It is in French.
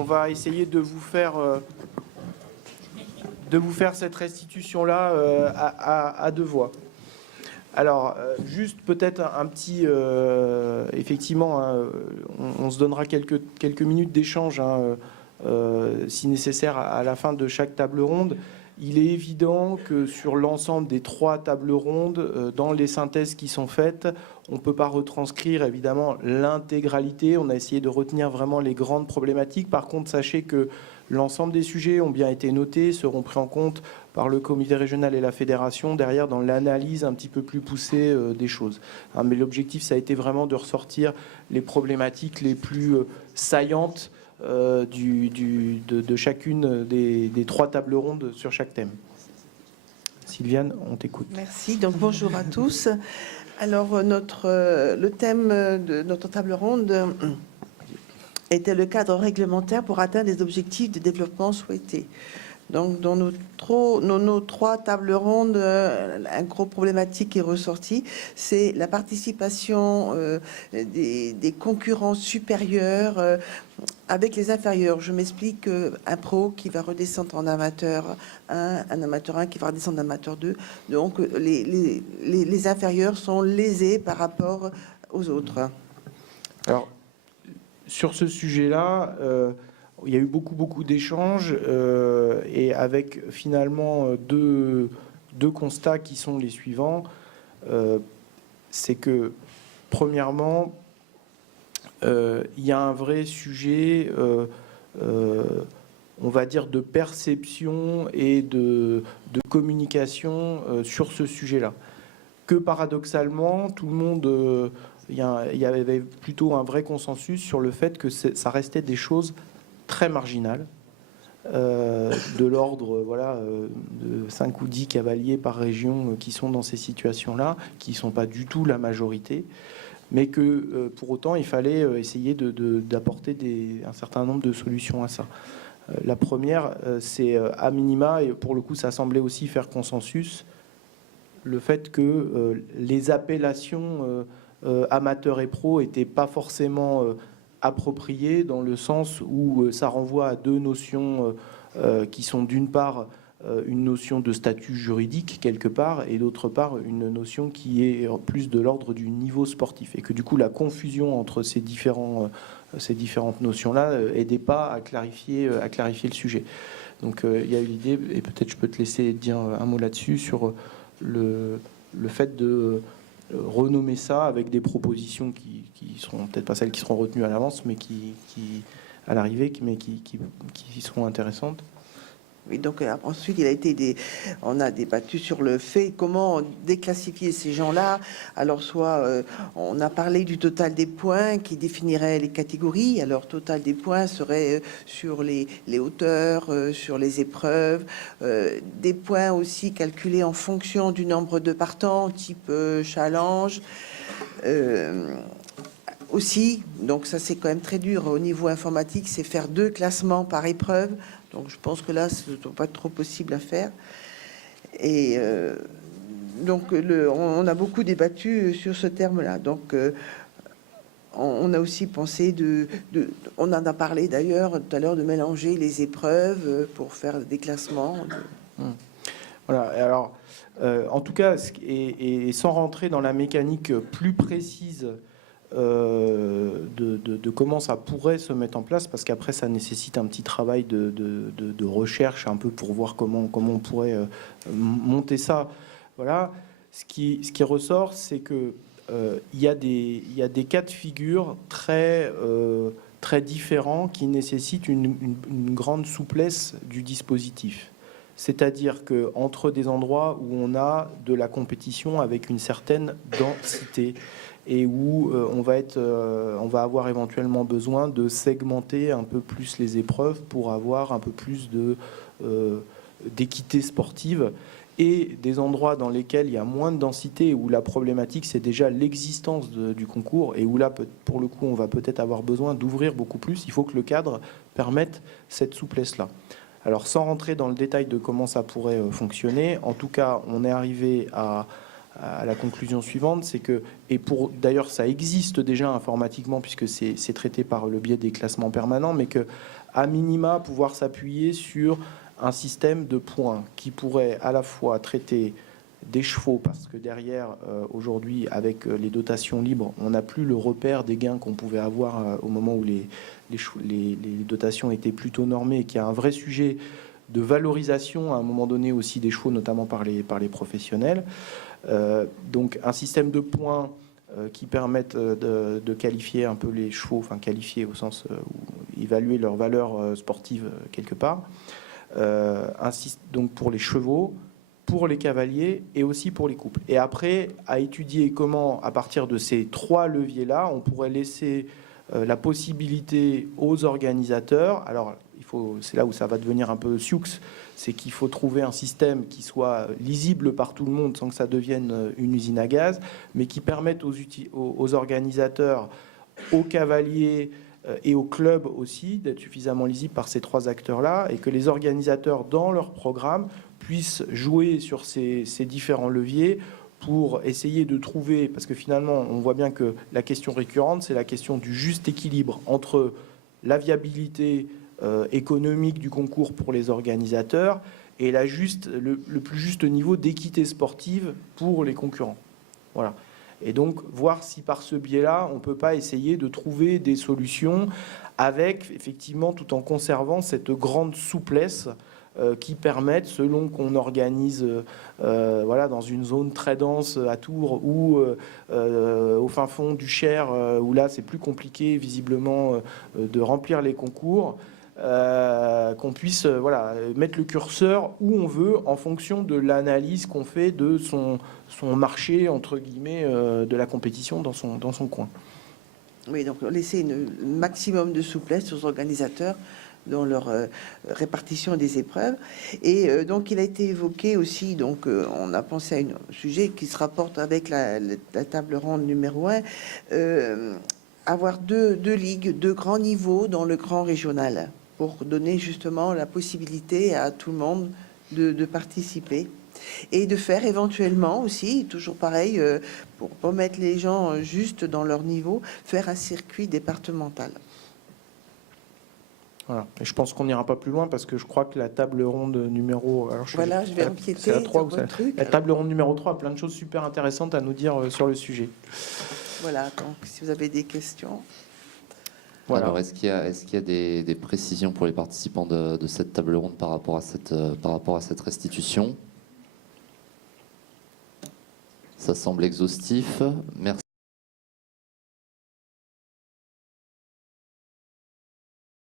on va essayer de vous faire cette restitution-là à deux voix. Alors, juste peut-être un petit... effectivement, hein, on se donnera quelques minutes d'échange, hein, si nécessaire, à la fin de chaque table ronde. Il est évident que sur l'ensemble des 3 tables rondes, dans les synthèses qui sont faites, on ne peut pas retranscrire évidemment l'intégralité. On a essayé de retenir vraiment les grandes problématiques. Par contre, sachez que l'ensemble des sujets ont bien été notés, seront pris en compte par le comité régional et la fédération, derrière dans l'analyse un petit peu plus poussée des choses. Hein, mais l'objectif, ça a été vraiment de ressortir les problématiques les plus saillantes de chacune des 3 tables rondes sur chaque thème. Sylviane, on t'écoute. Merci. Donc bonjour à tous. Alors le thème de notre table ronde était le cadre réglementaire pour atteindre les objectifs de développement souhaités. Donc, dans nos 3 tables rondes, un gros problématique est ressorti, c'est la participation des concurrents supérieurs avec les inférieurs. Je m'explique, un pro qui va redescendre en amateur 1, un amateur 1 qui va redescendre en amateur 2. Donc, les inférieurs sont lésés par rapport aux autres. Alors, sur ce sujet-là, il y a eu beaucoup d'échanges et avec finalement deux constats qui sont les suivants. C'est que, premièrement, il y a un vrai sujet, on va dire, de perception et de communication sur ce sujet-là. Que paradoxalement, tout le monde... il y avait plutôt un vrai consensus sur le fait que ça restait des choses très marginales, de l'ordre de 5 ou 10 cavaliers par région qui sont dans ces situations-là, qui ne sont pas du tout la majorité, mais que pour autant il fallait essayer d'apporter un certain nombre de solutions à ça. La première, c'est à minima, et pour le coup ça semblait aussi faire consensus, le fait que les appellations amateur et pro n'étaient pas forcément appropriées, dans le sens où ça renvoie à 2 notions qui sont d'une part une notion de statut juridique quelque part, et d'autre part une notion qui est plus de l'ordre du niveau sportif, et que du coup la confusion entre ces différentes notions-là aidait pas à clarifier le sujet. Donc il y a eu l'idée, et peut-être je peux te laisser dire un mot là-dessus, sur le fait de renommer ça avec des propositions qui seront peut-être pas celles qui seront retenues à l'avance, mais qui à l'arrivée, mais qui seront intéressantes. Oui, donc ensuite, on a débattu sur le fait comment déclassifier ces gens-là. Alors, soit on a parlé du total des points qui définirait les catégories. Alors, total des points serait sur les hauteurs, sur les épreuves, des points aussi calculés en fonction du nombre de partants, type challenge. Aussi, donc ça c'est quand même très dur au niveau informatique, c'est faire 2 classements par épreuve. Donc je pense que là, ce n'est pas trop possible à faire. Et donc on a beaucoup débattu sur ce terme-là. Donc on a aussi pensé on en a parlé d'ailleurs tout à l'heure, de mélanger les épreuves pour faire des classements. Voilà. Et alors, en tout cas, et sans rentrer dans la mécanique plus précise de comment ça pourrait se mettre en place, parce qu'après ça nécessite un petit travail de recherche un peu pour voir comment on pourrait monter ça. Voilà. Ce qui ressort, c'est que il y a des cas de figure très différents qui nécessitent une grande souplesse du dispositif. C'est-à-dire qu'entre des endroits où on a de la compétition avec une certaine densité, et où on va avoir éventuellement besoin de segmenter un peu plus les épreuves pour avoir un peu plus d'équité sportive, et des endroits dans lesquels il y a moins de densité, où la problématique c'est déjà l'existence du concours, et où là pour le coup on va peut-être avoir besoin d'ouvrir beaucoup plus. Il faut que le cadre permette cette souplesse-là. Alors sans rentrer dans le détail de comment ça pourrait fonctionner, en tout cas on est arrivé à la conclusion suivante, c'est que, d'ailleurs ça existe déjà informatiquement puisque c'est traité par le biais des classements permanents, mais que à minima pouvoir s'appuyer sur un système de points qui pourrait à la fois traiter des chevaux, parce que derrière, aujourd'hui, avec les dotations libres, on n'a plus le repère des gains qu'on pouvait avoir au moment où les dotations étaient plutôt normées, et qu'il y a un vrai sujet de valorisation à un moment donné aussi des chevaux, notamment par les professionnels. Donc un système de points qui permettent de qualifier un peu les chevaux, enfin qualifier au sens où évaluer leur valeur sportive quelque part. Donc pour les chevaux, pour les cavaliers et aussi pour les couples. Et après, à étudier comment, à partir de ces 3 leviers-là, on pourrait laisser la possibilité aux organisateurs. Alors, c'est là où ça va devenir un peu sioux, c'est qu'il faut trouver un système qui soit lisible par tout le monde sans que ça devienne une usine à gaz, mais qui permette aux organisateurs, aux cavaliers et aux clubs aussi d'être suffisamment lisibles par ces 3 acteurs-là, et que les organisateurs, dans leur programme, puissent jouer sur ces différents leviers pour essayer de trouver, parce que finalement, on voit bien que la question récurrente, c'est la question du juste équilibre entre la viabilité économique du concours pour les organisateurs et le plus juste niveau d'équité sportive pour les concurrents. Voilà. Et donc, voir si par ce biais-là, on ne peut pas essayer de trouver des solutions avec, effectivement, tout en conservant cette grande souplesse qui permettent, selon qu'on organise voilà, dans une zone très dense à Tours ou au fin fond du Cher, où là c'est plus compliqué visiblement de remplir les concours, qu'on puisse voilà, mettre le curseur où on veut en fonction de l'analyse qu'on fait de son marché, entre guillemets, de la compétition dans son coin. Oui, donc laisser un maximum de souplesse aux organisateurs dans leur répartition des épreuves. Et donc, il a été évoqué aussi, donc on a pensé à un sujet qui se rapporte avec la table ronde numéro 1, avoir deux ligues, 2 grands niveaux dans le grand régional, pour donner justement la possibilité à tout le monde de participer. Et de faire éventuellement aussi, toujours pareil, pour pas mettre les gens juste dans leur niveau, faire un circuit départemental. Voilà. Et je pense qu'on n'ira pas plus loin parce que je crois que la table ronde numéro... Alors voilà, je vais empiéter la 3 sur votre truc. La table ronde numéro 3 a plein de choses super intéressantes à nous dire sur le sujet. Voilà, donc si vous avez des questions... Voilà. Alors, est-ce qu'il y a des précisions pour les participants de cette table ronde par rapport à cette restitution ? Ça semble exhaustif. Merci.